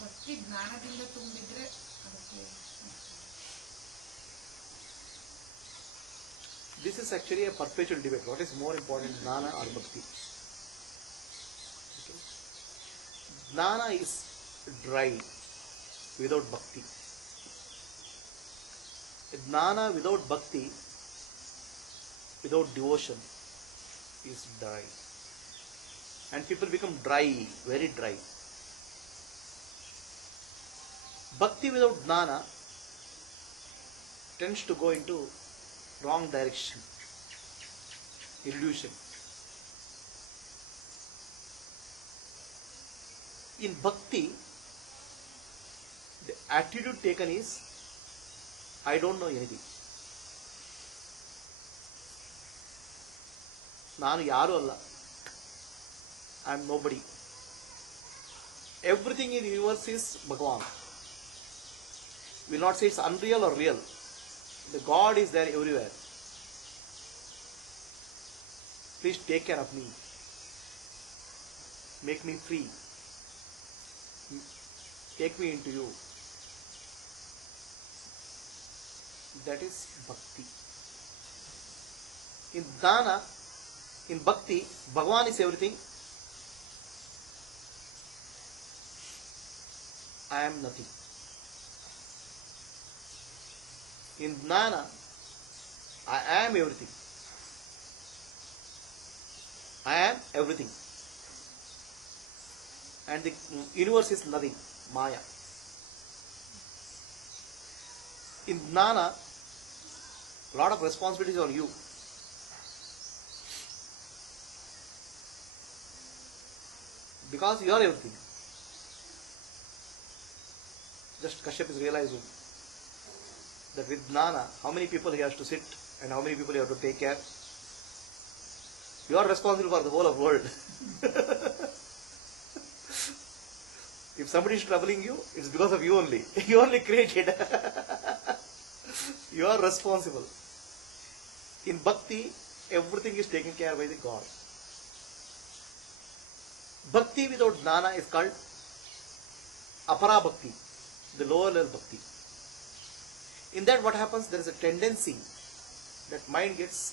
ಭಕ್ತಿ ಜ್ಞಾನದಿಂದ ತುಂಬಿದ್ರೆ ಅದಕ್ಕೆ This is actually a perpetual debate. What is more important, Jnana or Bhakti? Okay. Jnana is dry without Bhakti. Jnana without Bhakti, without devotion, is dry. And people become dry, very dry. Bhakti without Jnana tends to go into wrong direction, illusion. In Bhakti, the attitude taken is, I don't know anything. Nanu yaru alla. I am nobody. Everything in the universe is Bhagavan. We will not say it's unreal or real. The God is there everywhere. Please take care of me. Make me free. Take me into you. That is Bhakti. In Dana, in Bhakti, Bhagavan is everything. I am nothing. In Jnana, I am everything. I am everything. And the universe is nothing, Maya. In Jnana, a lot of responsibilities on you. Because you are everything. Just Kashyap is realizing that with Jnana, how many people he has to sit and how many people he have to take care. You are responsible for the whole of the world. If somebody is troubling you, it's because of you only. You only created. You are responsible. In Bhakti, everything is taken care by the God. Bhakti without Jnana is called Apara Bhakti, the lower level Bhakti. In that what happens, there is a tendency that mind gets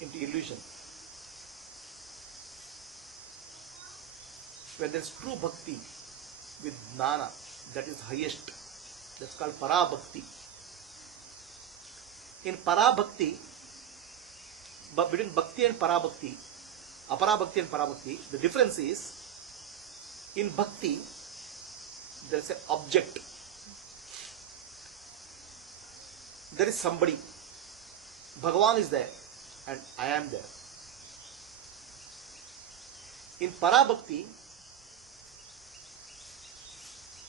into illusion. When there is true Bhakti with Jnana, that is highest. That's called Para Bhakti. In Para Bhakti, but between Bhakti and Para Bhakti, Apara Bhakti and Para Bhakti, the difference is, in Bhakti, there is an object. There is somebody. Bhagavan is there and I am there. In Para Bhakti,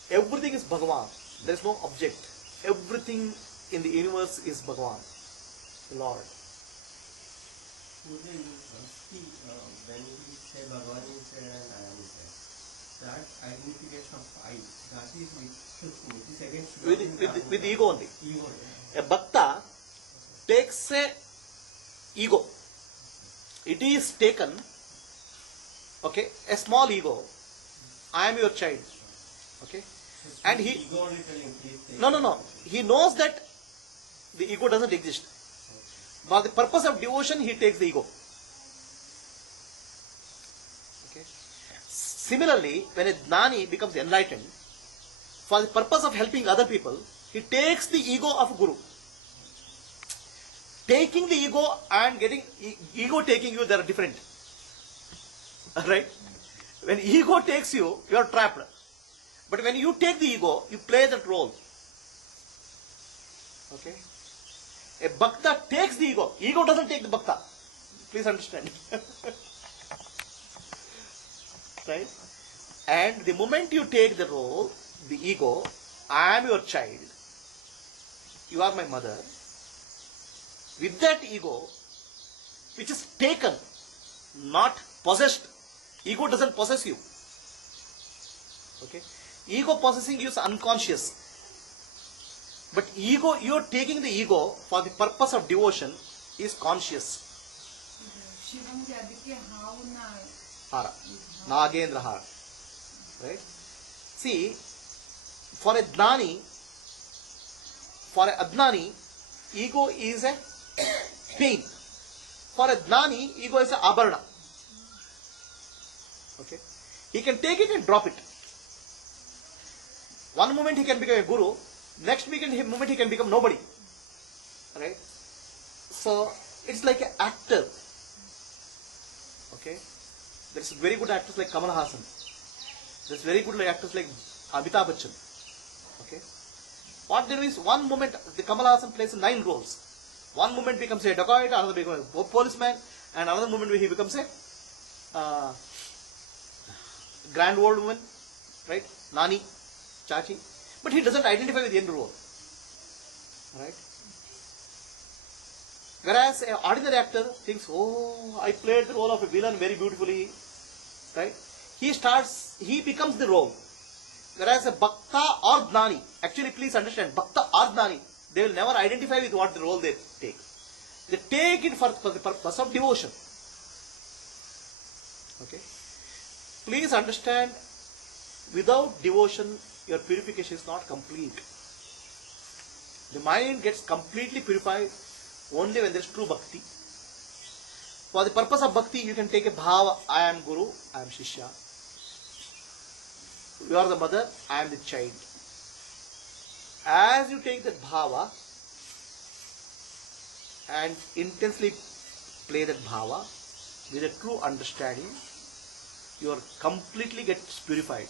everything is Bhagavan. There is no object. Everything in the universe is Bhagavan, the Lord. When we say Bhagavan is there and I am there, that identity gets some fight. That is With ego only. Ego. A bhakta takes a ego. It is taken, okay, a small ego. I am your child. Okay. And he, ego only telling, please take no. He knows that the ego doesn't exist. For the purpose of devotion, he takes the ego. Okay. Similarly, when a Jnani becomes enlightened, for the purpose of helping other people, he takes the ego of Guru. Taking the ego and getting ego taking you, they are different. Right? When ego takes you, you are trapped. But when you take the ego, you play that role. Okay? A bhakta takes the ego. Ego doesn't take the bhakta. Please understand. Right? And the moment you take the role, the ego, I am your child, you are my mother, with that ego, which is taken, not possessed. Ego doesn't possess you. Okay? Ego possessing you is unconscious. But ego, you are taking the ego for the purpose of devotion is conscious. Hara. Nagendra Hara. Right? See, For a Gnani, for a Adnani, ego is a pain. For a Gnani, ego is a Abharana. Okay? He can take it and drop it. One moment he can become a guru, next moment he can become nobody. Right? So, it's like an actor. Okay? There's very good actors like Kamal Hassan. There's very good actors like Amitabh Bachchan. Okay? What there is, one moment the Kamal Hassan plays 9 roles. One moment becomes a dacoit, another becomes a policeman, and another moment he becomes a grand old woman, right? Nani, Chachi. But he doesn't identify with any role. Right? Whereas an ordinary actor thinks, oh, I played the role of a villain very beautifully. Right? He becomes the role. Whereas a Bhakta or Gnani, actually please understand, Bhakta or Gnani, they will never identify with what the role they take. They take it for the purpose of devotion. Okay? Please understand, without devotion, your purification is not complete. The mind gets completely purified only when there is true bhakti. For the purpose of bhakti, you can take a bhava, I am Guru, I am Shishya. You are the mother, I am the child. As you take that bhava and intensely play that bhava with a true understanding, you are completely gets purified.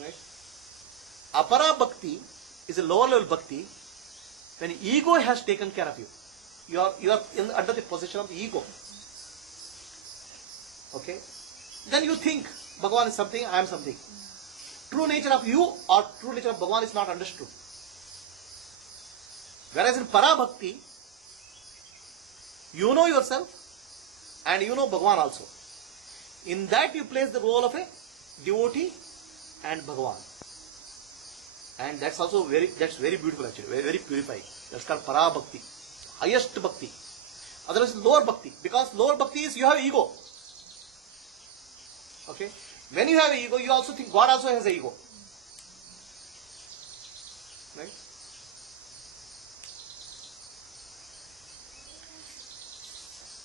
Right? Apara bhakti is a lower level bhakti when ego has taken care of you. You are under the possession of the ego. Okay? Then you think Bhagavan is something, I am something. True nature of you or true nature of Bhagavan is not understood. Whereas in Para Bhakti, you know yourself and you know Bhagavan also. In that you place the role of a devotee and Bhagavan. And that's also very beautiful actually, very purifying. That's called Para Bhakti, highest Bhakti. Otherwise lower Bhakti, because lower Bhakti is you have ego. Okay? When you have ego, you also think God also has an ego. Right?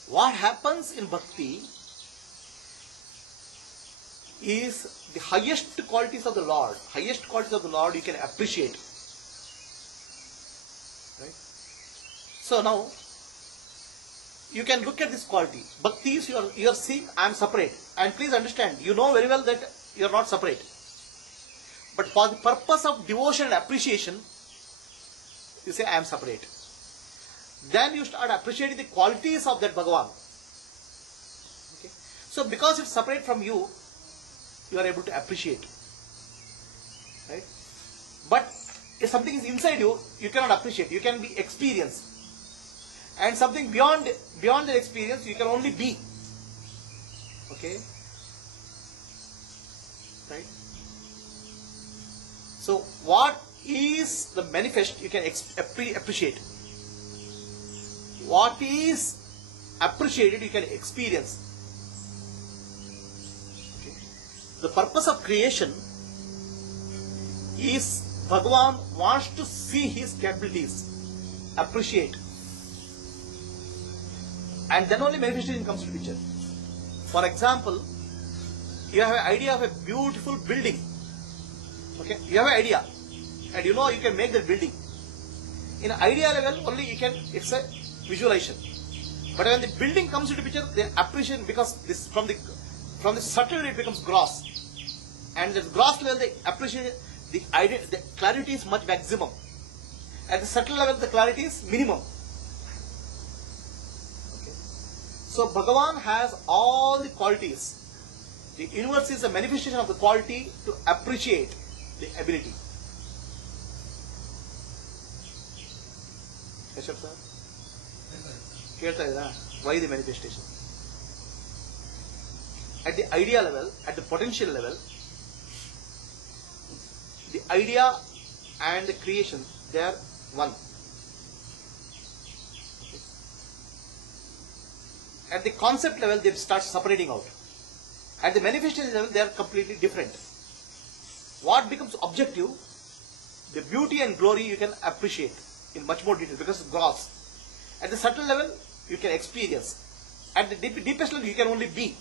What happens in Bhakti is the highest qualities of the Lord. Highest qualities of the Lord you can appreciate. Right? So now, you can look at this quality. Bhakti is you are seeing I am separate. And please understand, you know very well that you are not separate. But for the purpose of devotion and appreciation, you say I am separate. Then you start appreciating the qualities of that Bhagavan. Okay? So because it's separate from you, you are able to appreciate. Right? But if something is inside you, you cannot appreciate. You can be experienced. And something beyond the experience, you can only be. Okay? Right? So, what is the manifest, you can appreciate. What is appreciated, you can experience. Okay? The purpose of creation is Bhagavan wants to see his capabilities, appreciate. And then only manifestation comes to picture. For example, you have an idea of a beautiful building. Okay, you have an idea, and you know you can make that building. In idea level, only you can. It's a visualization. But when the building comes into picture, the appreciation, because this from the subtle it becomes gross, and the gross level the appreciation, the idea, the clarity is much maximum. At the subtle level, the clarity is minimum. So Bhagavan has all the qualities. The universe is a manifestation of the quality to appreciate the ability. Kashyap sir? Kerta idara? Why the manifestation? At the idea level, at the potential level, the idea and the creation, they are one. At the concept level, they start separating out. At the manifestation level, they are completely different. What becomes objective, the beauty and glory you can appreciate in much more detail because it's gross. At the subtle level, you can experience. At the deepest level, you can only be.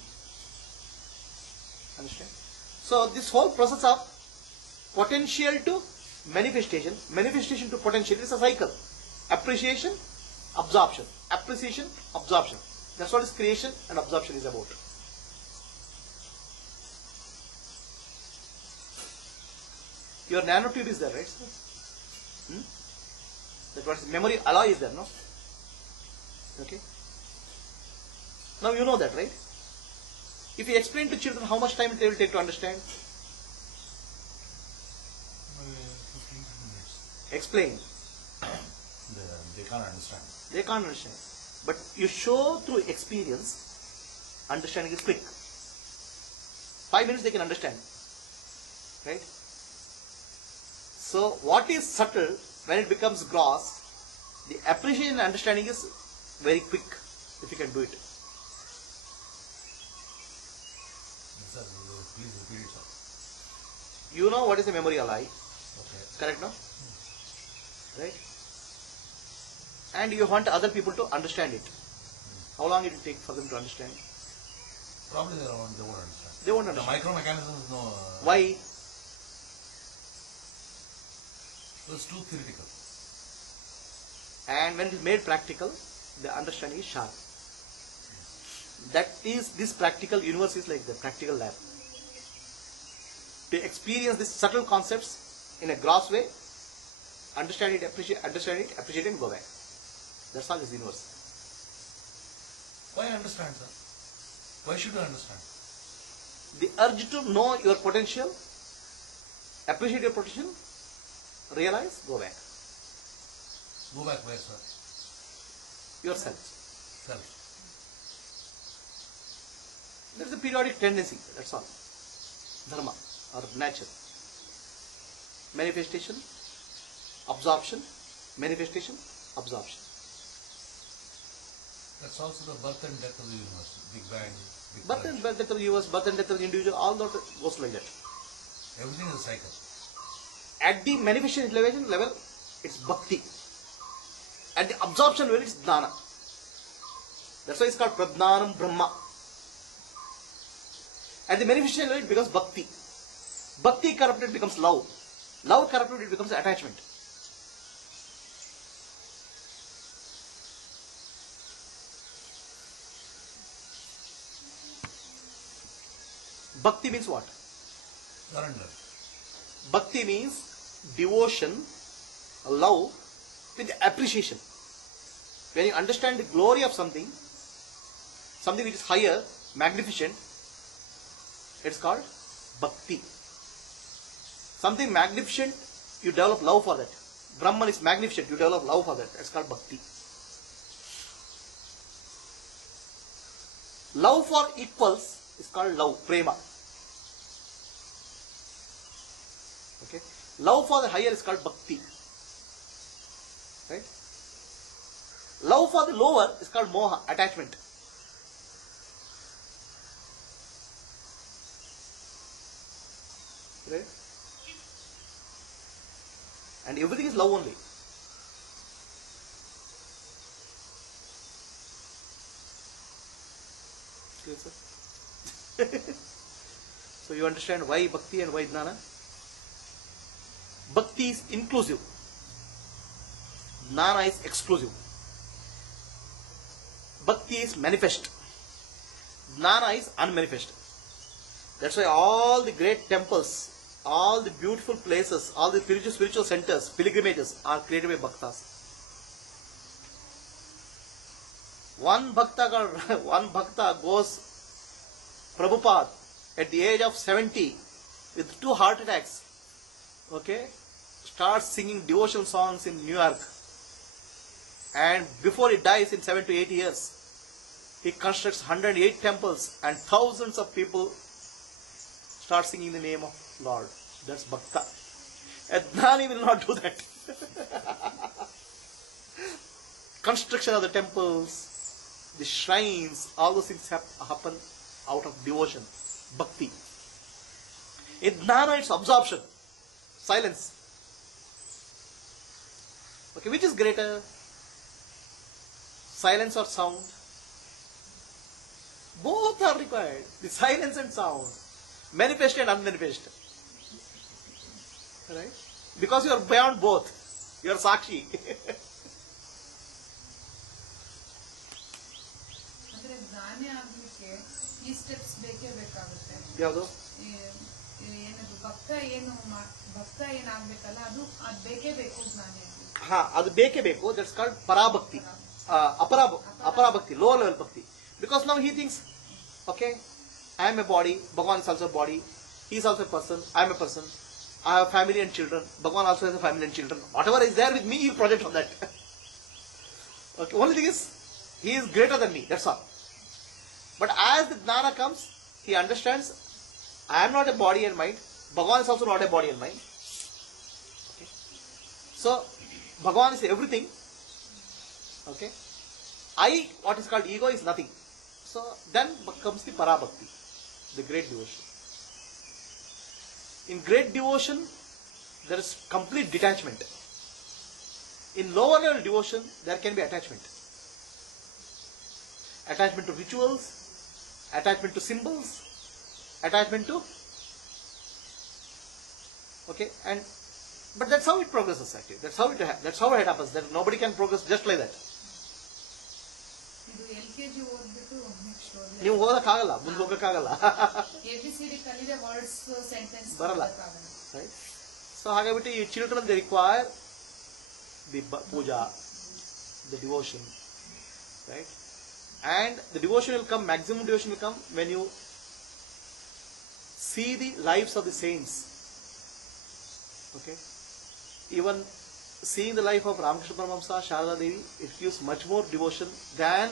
Understand? So this whole process of potential to manifestation, manifestation to potential is a cycle. Appreciation, absorption. Appreciation, absorption. That's what this creation and absorption is about. Your nanotube is there, right? That what is memory alloy is there, no? Okay. Now you know that, right? If you explain to children how much time they will take to understand, 15 minutes. explain. They can't understand. They can't understand. But you show through experience, understanding is quick. 5 minutes they can understand. Right? So what is subtle, when it becomes gross, the appreciation and understanding is very quick if you can do it. Sir, please repeat it, sir. You know what is a memory alloy, Okay. correct, no? Right? And you want other people to understand it. How long it will take for them to understand? Probably they won't understand. They won't The understand. micromechanism is no. Why? It's too theoretical. And when it is made practical, the understanding is sharp. That is, this practical universe is like the practical lab. To experience these subtle concepts in a gross way, understand it, appreciate it, and go back. That's all this universe. Why understand, sir? Why should you understand? The urge to know your potential, appreciate your potential, realize, go back. Go back where, sir? Yourself. Self. There is a periodic tendency, that's all. Dharma or nature. Manifestation, absorption, manifestation, absorption. That's also the birth and death of the universe. Big Bang. Big Birth Bang. and death of the universe, birth and death of the individual, all that goes like that. Everything is a cycle. At the manifestation level, it's bhakti. At the absorption level, it's jnana. That's why it's called pradnanam brahma. At the manifestation level, it becomes bhakti. Bhakti corrupted becomes love. Love corrupted, it becomes attachment. Bhakti means what? Surrender. Bhakti means devotion, love with appreciation. When you understand the glory of something, something which is higher, magnificent, it's called bhakti. Something magnificent, you develop love for that. Brahman is magnificent, you develop love for that. It's called bhakti. Love for equals is called love, prema. Okay? Love for the higher is called bhakti. Right? Love for the lower is called moha, attachment. Right? And everything is love only. Clear, sir? So you understand why bhakti and why jnana? Bhakti is inclusive. Jnana is exclusive. Bhakti is manifest. Jnana is unmanifest. That's why all the great temples, all the beautiful places, all the spiritual centers, pilgrimages are created by bhaktas. One bhakta goes Prabhupada at the age of 70 with 2 heart attacks. Okay, starts singing devotional songs in New York, and before he dies in 7 to 8 years, he constructs 108 temples and thousands of people start singing the name of Lord. That's bhakta. A jnani will not do that. Construction of the temples, the shrines, all those things happen out of devotion, bhakti. In jnana, it's absorption. silence. Okay, which is greater? Silence or sound? Both are required. The silence and sound. Manifest and unmanifest. Right? Because you are beyond both. You are Sakshi. ಅಂದ್ರೆ ಜ್ಞಾನ ಆಗ್ಲಿಕ್ಕೆ ಈ steps ಬೇಕೇ ಬೇಕಾಗುತ್ತೆ. ಯಾವುದು? ಏನದು ಭಕ್ತ ಏನಾಗ್ಬೇಕಲ್ಲ ಅದು ಬೇಕೇ ಬೇಕು ಜ್ಞಾನ. ಹಾ, ಅದು ಬೇಕೇ ಬೇಕು. ದಟ್ಸ್ ಕಾಲ್ಡ್ ಪರಾಭಕ್ತಿ. Aparabhakti, lower level bhakti. Because now he thinks, okay, I am a body, Bhagavan is also a body, he is also a person, I am a person, I have family and children, Bhagavan also has a family and children. Whatever is there with me, he projects on that. Okay, only thing is, he is greater than me, that's all. But as the Jnana comes, he understands, I am not a body and mind, Bhagavan is also not a body and mind. Okay. So, Bhagavan is everything. Okay. What is called ego, is nothing. So then comes the parabhakti, the great devotion. In great devotion, there is complete detachment. In lower level devotion, there can be attachment. Attachment to rituals, attachment to symbols, attachment to, okay, but that's how it progresses actually. That's how it happens. That nobody can progress just like that. ಇದು LKG ಓದ್ಬಿಟ್ಟು next ನೀವು ಓದಕ್ಕಾಗಲ್ಲ, ಮುಂದೆ ಹೋಗಕ್ಕಾಗಲ್ಲ. ABCD ಕಲಿದೆ words sentence ಬರಲ್ಲ. Right? So ಹಾಗಾಗ್ಬಿಟ್ಟು ಈ children, they require the puja, the devotion, right? And the devotion will come, maximum devotion will come when you see the lives of the saints. Okay? Even seeing the life of Ramakrishna Paramahamsa, Sharada Devi, it gives much more devotion than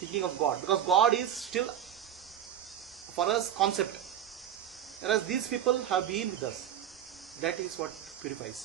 thinking of God. Because God is still, for us, concept. Whereas these people have been with us. That is what purifies.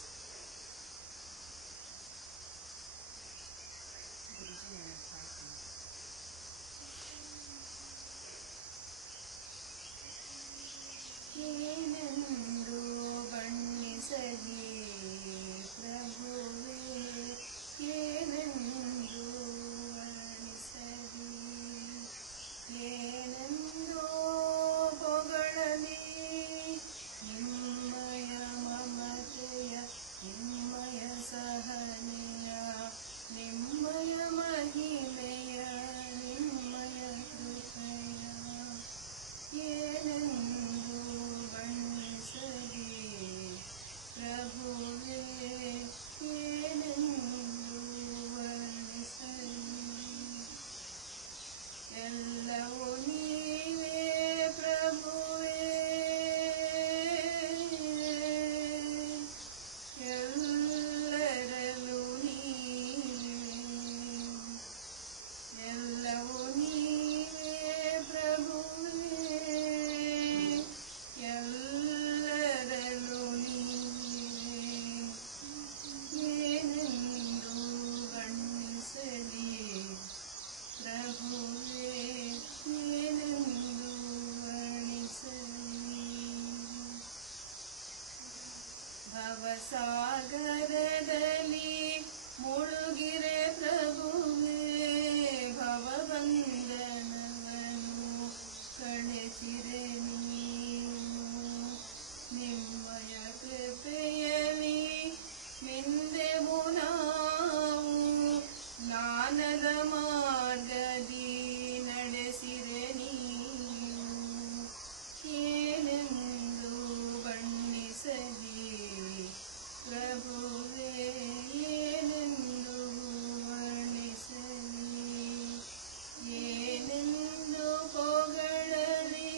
ಭವಸಾಗರದಲ್ಲಿ ಮುಳುಗಿರೆ ಪ್ರಭುವೇ ಭವಬಂಧನವನ್ನು ಕಳೆಸಿರೆ ನೀನು ನಿಮ್ಮಯ ಕೃಪೆಯಲ್ಲಿ ಮಿಂದೆವು ನಾವು ಜ್ಞಾನದ ಮಾರ್ಗದಿ ನಡೆಸಿರೆ ನೀನು ಏನೆಂದು ಬಣ್ಣಿಸಲಿ ಪ್ರಭುವೇ ಏನೆಂದು ವರ್ಣಿಸಲಿ ಏನೆಂದು ಪೊಗಳಲಿ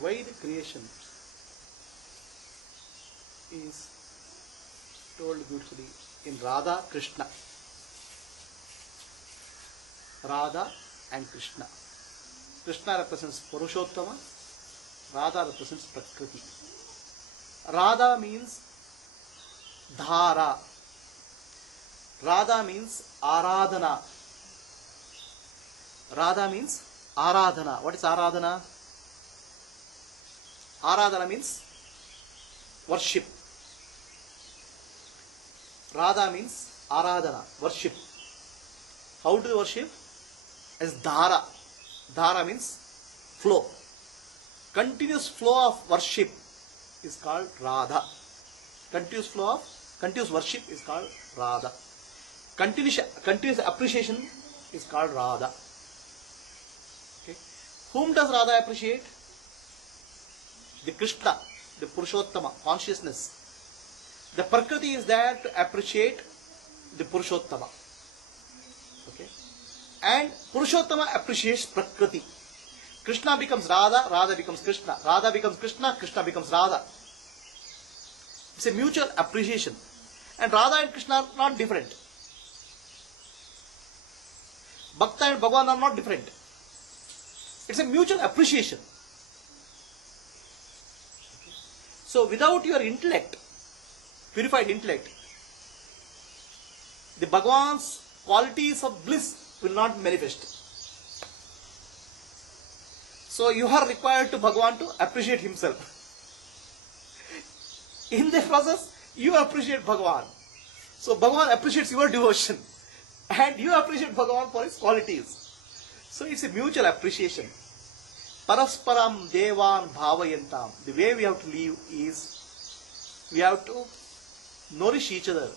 why the creation is told beautifully in Radha Krishna. Radha and Krishna. Krishna represents Purushottama, Radha represents Prakriti. Radha means Dhara. Radha means Aradhana. Radha means Aradhana. What is Aradhana? Aradhana means worship. Radha means Aradhana, worship. How do you worship? As Dhara. Dhara means flow. Continuous flow of worship is called Radha. Continuous worship is called Radha. Continuous appreciation is called Radha. Okay. Whom does Radha appreciate? The Krishna, the Purushottama, consciousness. The Prakriti is there to appreciate the Purushottama. Okay. And Purushottama appreciates Prakriti. Krishna becomes Radha, Radha becomes Krishna. Radha becomes Krishna, Krishna becomes Radha. It's a mutual appreciation. And Radha and Krishna are not different. Bhakta and Bhagavan are not different. It's a mutual appreciation. So without your intellect, purified intellect, the Bhagavan's qualities of bliss will not manifest. So you are required to Bhagavan to appreciate himself. In the process, you appreciate Bhagavan. So Bhagavan appreciates your devotion. And you appreciate Bhagavan for his qualities. So it's a mutual appreciation. Parasparam Devan Bhavayantam. The way we have to live is, we have to nourish each other,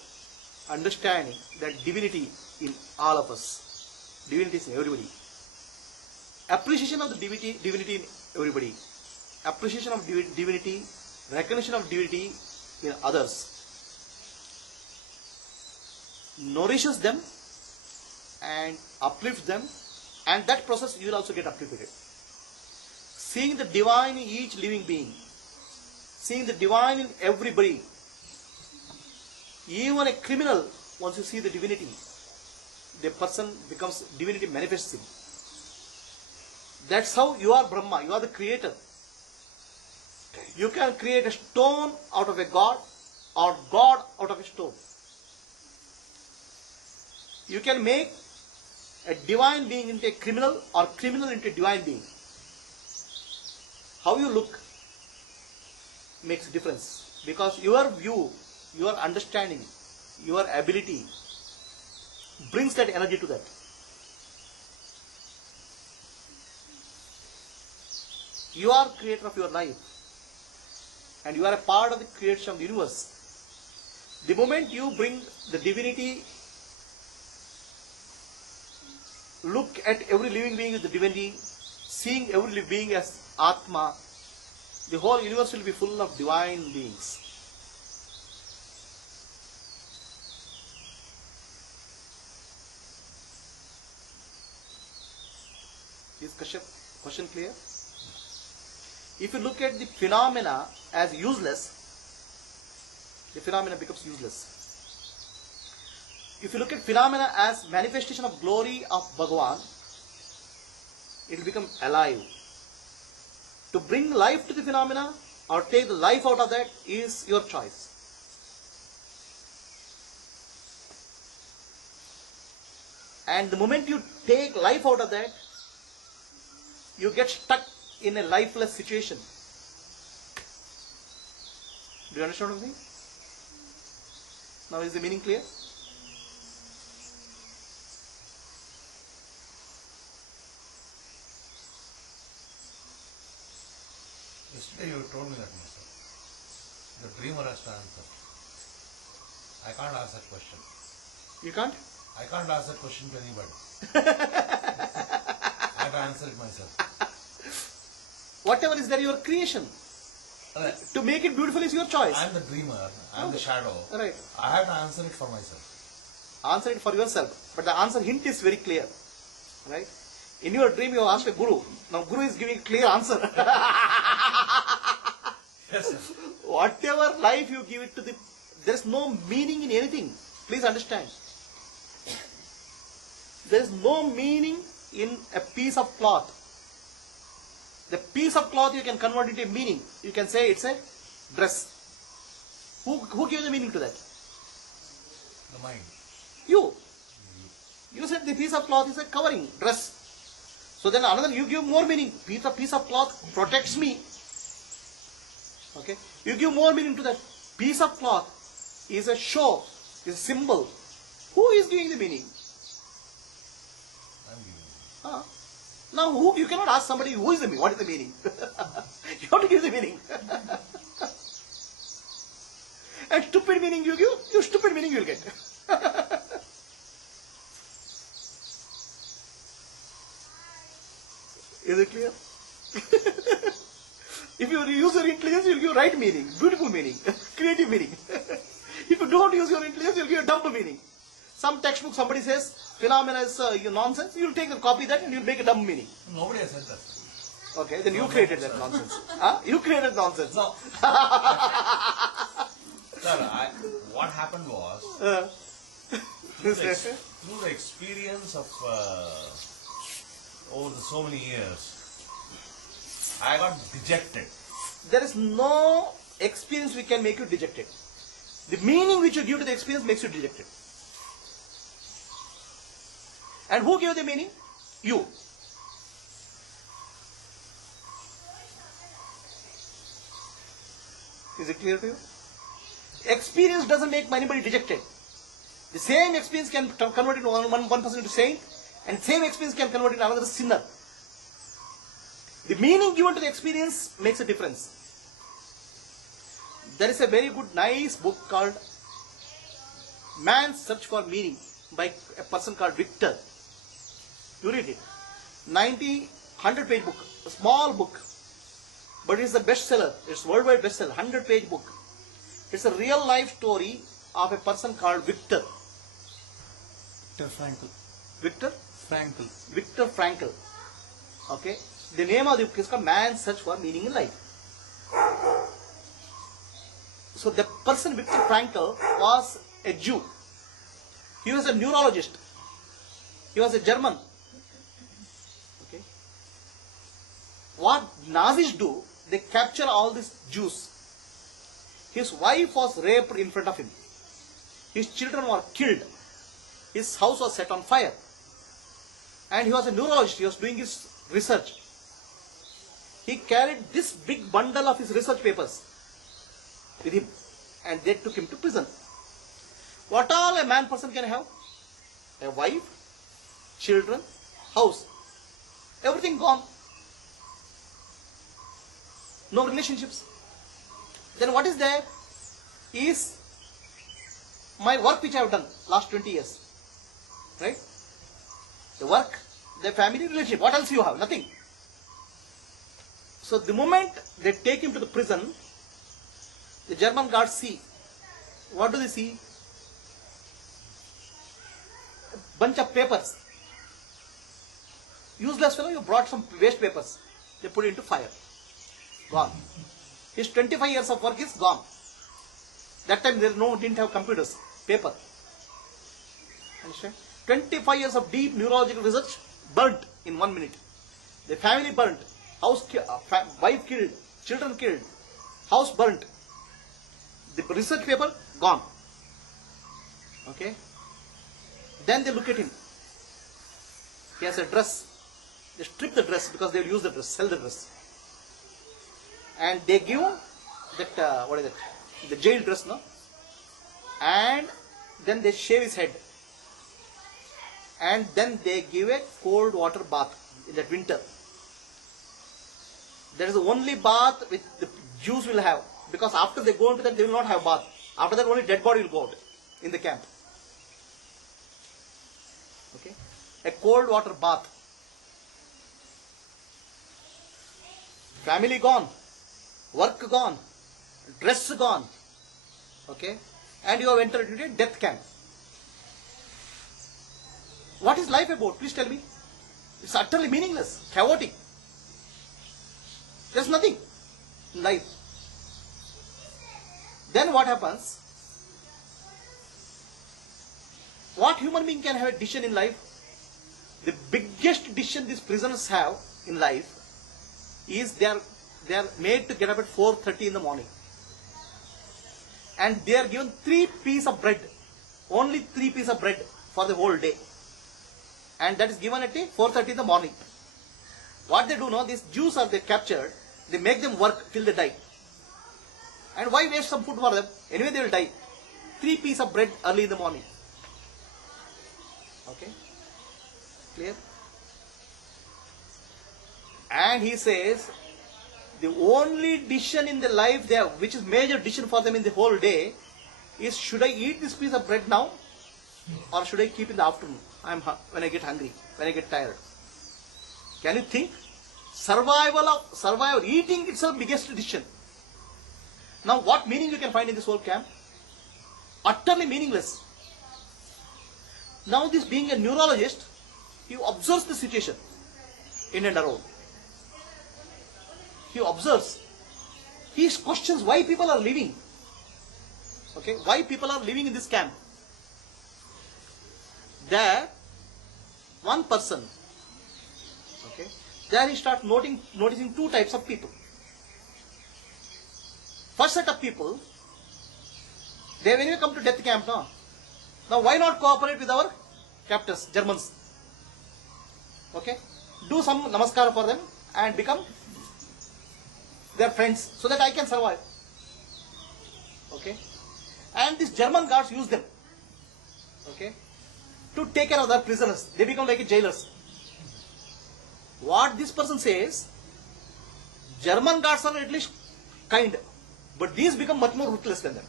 understanding that divinity in all of us. Divinity is in everybody. Appreciation of the divinity in everybody. Appreciation of divinity, recognition of divinity in others. Nourishes them and uplifts them, and that process you will also get uplifted. Seeing the divine in each living being, seeing the divine in everybody. Even a criminal, once you see the divinity, the person becomes, divinity manifests him. That's how you are Brahma, you are the creator. You can create a stone out of a god, or god out of a stone. You can make a divine being into a criminal, or criminal into a divine being. How you look makes a difference, because your view, your understanding, your ability brings that energy to that. You are creator of your life, and you are a part of the creation of the universe. The moment you bring the divinity, look at every living being as the divinity, seeing every living being as Atma, the whole universe will be full of divine beings. Is question clear? If you look at the phenomena as useless, the phenomena becomes useless. If you look at phenomena as manifestation of glory of Bhagavan, it will become alive. To bring life to the phenomena or take the life out of that is your choice. And the moment you take life out of that, you get stuck in a lifeless situation. Do you understand what I'm saying? Now is the meaning clear? Yesterday you told me that, Master. The dreamer has to answer. I can't ask that question. You can't? I can't ask that question to anybody. I have to answer it myself. Whatever is there, your creation. Right. To make it beautiful is your choice. I am the dreamer, I am the shadow. Right. I have to answer it for myself. Answer it for yourself. But the answer hint is very clear. Right? In your dream you have asked a guru. Now guru is giving a clear answer. Yes, sir. Whatever life you give it to there is no meaning in anything. Please understand. There is no meaning in a piece of cloth. The piece of cloth you can convert into a meaning. You can say it's a dress. Who gives the meaning to that? The mind. You. You said the piece of cloth is a covering, dress. So then another, you give more meaning. Piece of cloth protects me. Okay. You give more meaning to that. Piece of cloth is a show, is a symbol. Who is giving the meaning? I'm giving. Now you cannot ask somebody who is the meaning. What is the meaning? You have to give the meaning. And stupid meaning you give, you stupid meaning you will get. Is it clear? If you use your intelligence, you will give right meaning, beautiful meaning, creative meaning. If you don't use your intelligence, you will give a dumb meaning. Some textbook somebody says phenomena is nonsense, you will take the copy that and you will make a dumb meaning. Nobody has said that. Okay, then you created that nonsense. Huh? You created nonsense. No. Sir, what happened was, through the experience of over so many years, I got dejected. There is no experience which can make you dejected. The meaning which you give to the experience makes you dejected. And who gave the meaning? You. Is it clear to you? Experience doesn't make anybody dejected. The same experience can convert into one person into saint, and same experience can convert into another sinner. The meaning given to the experience makes a difference. There is a very good, nice book called Man's Search for Meaning by a person called Victor. You read it. 100-page book, a small book, but it's a bestseller. It's a worldwide bestseller, 100-page book. It's a real life story of a person called Victor. Viktor Frankl. Victor? Frankl. Viktor Frankl. Okay. The name of the book is called Man's Search for Meaning in Life. So the person Viktor Frankl was a Jew. He was a neurologist. He was a German. Okay. What Nazis do, they capture all these Jews. His wife was raped in front of him. His children were killed. His house was set on fire. And he was a neurologist. He was doing his research. He carried this big bundle of his research papers with him, and they took him to prison. What all a man person can have? A wife, children, house. Everything gone. No relationships. Then what is there is my work which I have done last 20 years. Right? The work, the family, relationship. What else you have? Nothing. So the moment they take him to the prison, the German guards see. What do they see? A bunch of papers. Useless fellow, you brought some waste papers. They put it into fire. Gone. His 25 years of work is gone. That time didn't have computers. Paper. Understand? 25 years of deep neurological research burnt in 1 minute. The family burnt. Wife killed. Children killed. House burnt. The research paper gone. Okay. Then they look at him. He has a dress. They strip the dress because they will use the dress, sell the dress. And they give that, what is it? The jail dress, no? And then they shave his head. And then they give a cold water bath in that winter. That is the only bath which the Jews will have. Because after they go into that, they will not have bath. After that, only dead body will go out in the camp. Okay? A cold water bath. Family gone. Work gone. Dress gone. Okay? And you have entered into a death camp. What is life about? Please tell me. It's utterly meaningless, chaotic. There's nothing in life. Then what happens? What human being can have a decision in life? The biggest decision these prisoners have in life is they are made to get up at 4:30 in the morning. And they are given 3 pieces of bread. Only 3 pieces of bread for the whole day. And that is given at 4:30 in the morning. What they do now, these Jews are they captured, they make them work till they die. And why waste some food for them? Anyway they will die. 3 pieces of bread early in the morning. Okay? Clear? And he says, the only decision in the life there, which is major decision for them in the whole day, is should I eat this piece of bread now, or should I keep in the afternoon? When I get hungry, when I get tired. Can you think? Survival, eating itself biggest decision. Now, what meaning you can find in this whole camp? Utterly meaningless. Now, this being a neurologist, he observes the situation in and around. He observes. He questions why people are living. Okay, why people are living in this camp. There, one person. Okay, there he starts noticing 2 types of people. First set of people, they when you come to death camp now. Now why not cooperate with our captors, Germans? Okay, do some namaskar for them and become their friends so that I can survive. Okay, and these German guards use them. Okay, to take care of their prisoners. They become like jailers. What this person says, German guards are at least kind, but these become much more ruthless than them.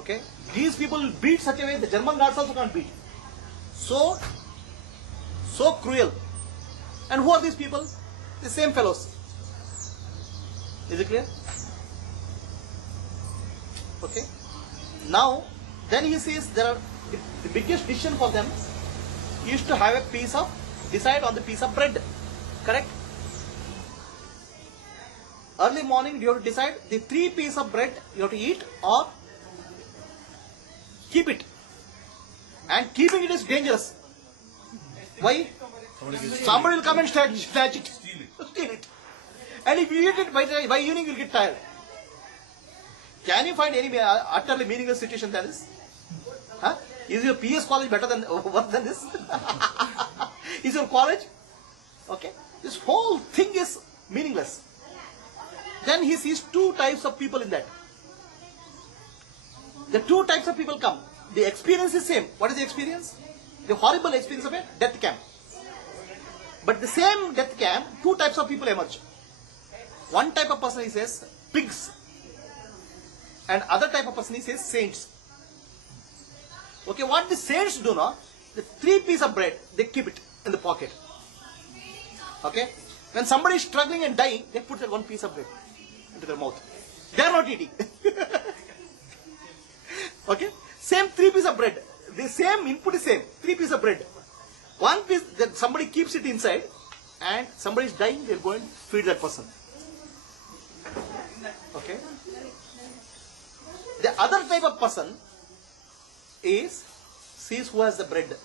Okay, these people beat such a way the German guards also can't beat. So cruel. And who are these people? The same fellows. Is it clear? Okay. Now, then he says there are the biggest decision for them is to have decide on the piece of bread. Correct? Early morning you have to decide the 3 pieces of bread you have to eat or keep it. And keeping it is dangerous. Why? Somebody will come and snatch it. Steal it. And if you eat it by evening, you will get tired. Can you find any utterly meaningless situation than this? Huh? Is your PS college worse than this? Is your college? Okay. This whole thing is meaningless. Then he sees 2 types of people in that. The 2 types of people come. The experience is same. What is the experience? The horrible experience of a death camp. But the same death camp, 2 types of people emerge. One type of person he says pigs, and other type of person he says saints. Okay, what the saints do now? The 3 pieces of bread they keep it in the pocket. Okay, when somebody is struggling and dying, they put that 1 piece of bread into their mouth. They are not eating. Okay, same 3 pieces of bread. The same input is same. 3 pieces of bread. 1 piece that somebody keeps it inside, and somebody is dying. They are going to feed that person. Okay. The other type of person sees who has the bread.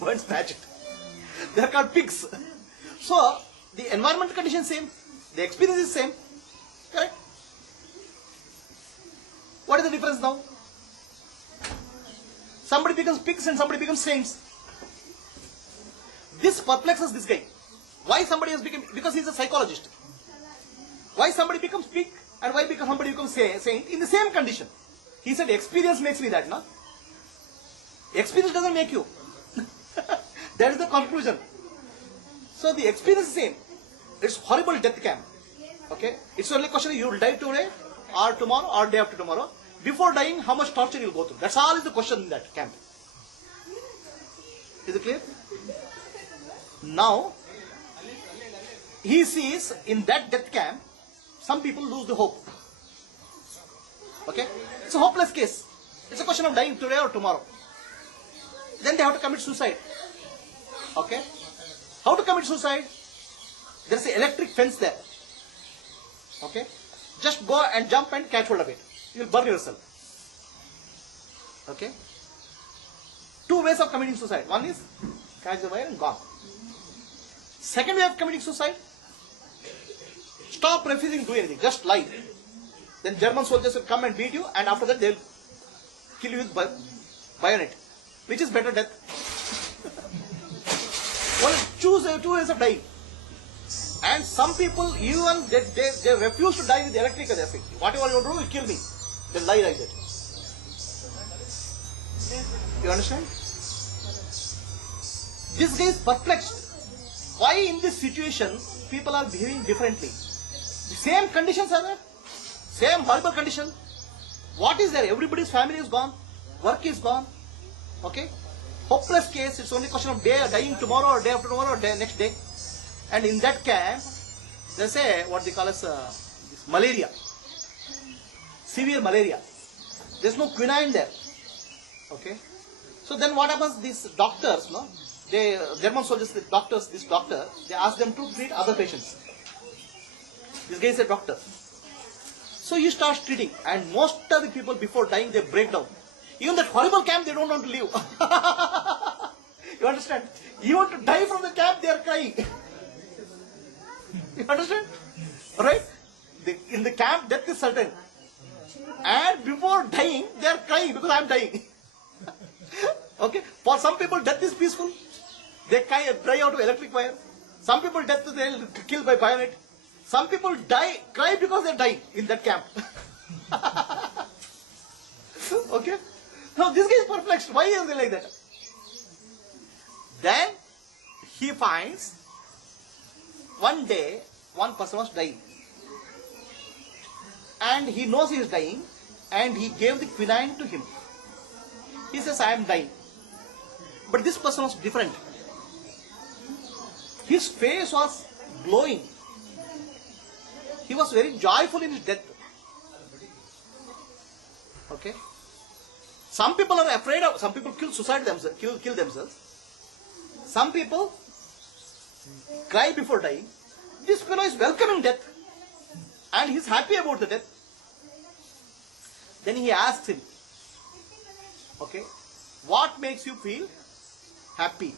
Go and snatch it. They are called pigs. So the environmental condition is same. The experience is same. Correct? What is the difference now? Somebody becomes pigs and somebody becomes saints. This perplexes this guy. Why somebody has become, because he is a psychologist. Why somebody becomes pig and why somebody becomes saint in the same condition. He said experience makes me that, no? Experience doesn't make you. That is the conclusion. So the experience is same. It's horrible death camp. Okay? It's only a question you will die today or tomorrow or day after tomorrow. Before dying, how much torture you will go through. That's all is the question in that camp. Is it clear? Now, he sees in that death camp, some people lose the hope. Okay? It's a hopeless case. It's a question of dying today or tomorrow. Then they have to commit suicide. Okay? How to commit suicide? There's an electric fence there. Okay? Just go and jump and catch hold of it. You will burn yourself. Okay? Two ways of committing suicide. One is catch the wire and gone. Second way of committing suicide, stop refusing to do anything. Just lie. Then German soldiers will come and beat you, and after that they will kill you with bayonet. Which is better death? Well, choose two ways of dying. And some people, even they refuse to die with electrical effect. Whatever you do, you kill me. They lie like that. You understand? This guy is perplexed. Why in this situation people are behaving differently? The same conditions are there. Same horrible condition. What is there? Everybody's family is gone. Work is gone. Okay? Hopeless case. It's only question of dying tomorrow or day after tomorrow or next day. And in that camp, they say what they call as this malaria. Severe malaria. There's no quinine there. Okay? So then what happens? These doctors, no? German soldiers, this doctor, they ask them to treat other patients. This guy is a doctor. So he starts treating, and most of the people before dying, they break down. Even that horrible camp, they don't want to leave. You understand? Even to die from the camp, they are crying. You understand? Right? In the camp, death is certain. And before dying, they are crying because I am dying. Okay? For some people, death is peaceful. They cry out of electric fire. Some people, death is they'll killed by bayonet. Some people cry because they die in that camp. Okay? Now this guy is perplexed. Why is he like that? Then he finds one day one person was dying. And he knows he is dying, and he gave the quinine to him. He says, I am dying. But this person was different. His face was glowing. He was very joyful in his death. Okay? Some people are afraid of, some people kill themselves. Some people cry before dying. This fellow is welcoming death. And he is happy about the death. Then he asks him, okay, what makes you feel happy?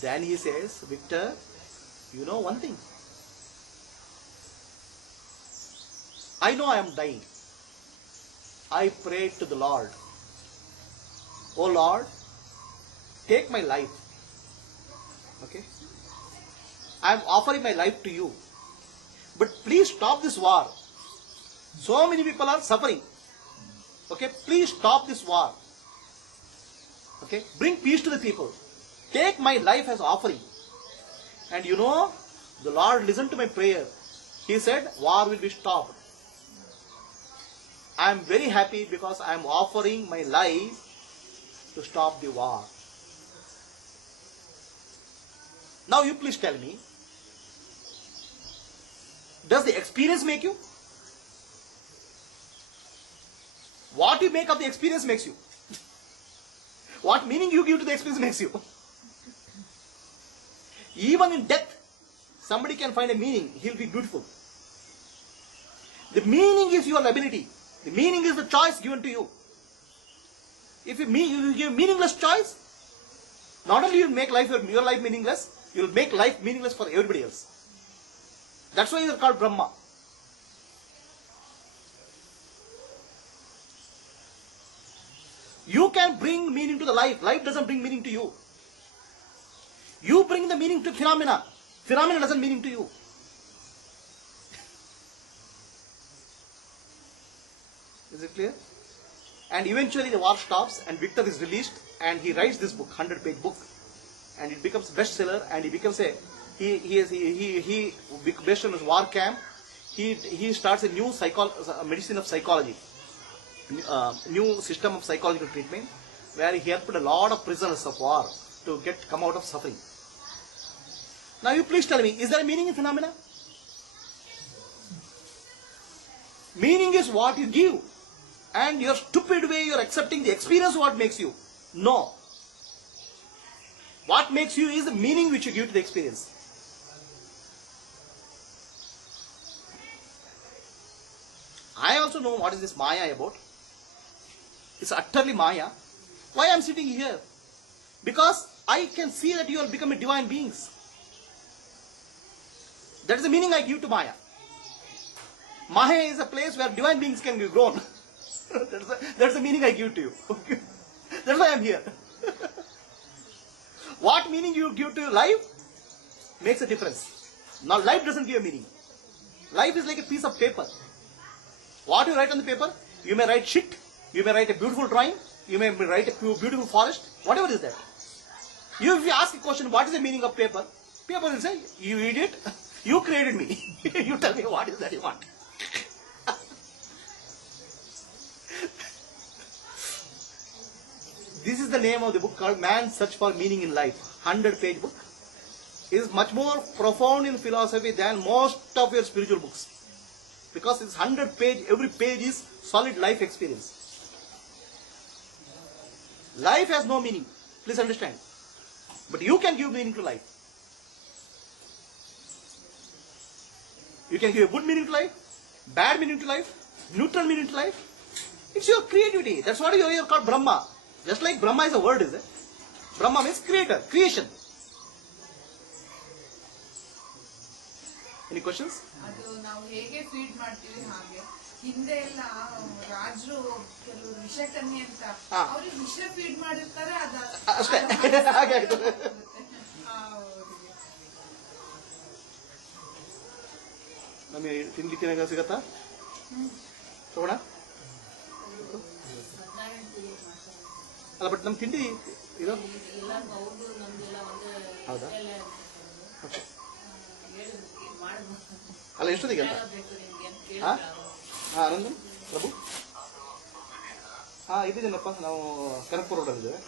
Then he says, Victor, you know one thing. I know I am dying. I prayed to the Lord. Oh Lord, take my life. Okay? I am offering my life to you. But please stop this war. So many people are suffering. Okay? Please stop this war. Okay? Bring peace to the people. Take my life as offering. And you know, the Lord listened to my prayer. He said, war will be stopped. I am very happy because I am offering my life to stop the war. Now you please tell me, does the experience make you? What you make of the experience makes you. What meaning you give to the experience makes you. Even in death, somebody can find a meaning. He'll be beautiful. The meaning is your ability. The meaning is the choice given to you. If you give meaningless choice, not only you will make your life meaningless, you will make life meaningless for everybody else. That's why you are called Brahma. You can bring meaning to the life. Life doesn't bring meaning to you. You bring the meaning to phenomena. Phenomena doesn't meaning to you. Is it clear? And eventually the war stops and Victor is released and he writes this book, 100-page book, and it becomes bestseller, and he becomes based on his war camp, he starts a new medicine of psychology, new system of psychological treatment, where he helped a lot of prisoners of war to come out of suffering. Now you please tell me, is there a meaning in phenomena? Meaning is what you give. And your stupid way, you are accepting the experience what makes you. No. What makes you is the meaning which you give to the experience. to know what is this Maya about. It's utterly Maya. Why I am sitting here? Because I can see that you are becoming divine beings. That is the meaning I give to Maya. Maya is a place where divine beings can be grown. That's the meaning I give to you. That's why I am here. What meaning you give to life makes a difference. Now life doesn't give a meaning. Life is like a piece of paper. What you write on the paper, you may write shit, you may write a beautiful drawing, you may write a beautiful forest, whatever is that. If you ask a question, what is the meaning of paper? Paper will say, you idiot, you created me. You tell me what is that you want. This is the name of the book called Man's Search for Meaning in Life. 100-page book. It is much more profound in philosophy than most of your spiritual books. Because it's 100-page, every page is solid life experience. Life has no meaning. Please understand. But you can give meaning to life. You can give a good meaning to life, bad meaning to life, neutral meaning to life. It's your creativity. That's what you are called Brahma. Just like Brahma is a word, is it? Brahma means creator, creation. Any questions? ಅದು ನಾವು ಹೇಗೆ feed ಮಾಡ್ತೀವಿ ಹಾಗೆ. ಹಿಂದೆ ಎಲ್ಲ ರಾಜರು ಕೆಲವು ವಿಷಕನ್ಯೆ ಅಂತ ಅವ್ರಿಗೆ ವಿಷ ಫೀಡ್ ಮಾಡಿರ್ತಾರೆ, ಅಷ್ಟೇ. ಹಾಗೆ ಆಗ್ತದೆ. ನಮಗೆ ತಿನ್ಲಿಕ್ಕೆ ಸಿಗತ್ತಾ? ತಗೋಣ. ಅಲ್ಲ, ಬಟ್ ನಮ್ ತಿಂಡಿ ಇದು ಹೌದಾ? ಅಲ್ಲ, ಎಷ್ಟೊತ್ತಿಗೆ ಅಂತ? ಆನಂದ್ ಪ್ರಭು ಇದ್ದೀನಪ್ಪ, ನಾವು ಕನಕಪುರ ರೋಡಲ್ಲಿದ್ದೇವೆ.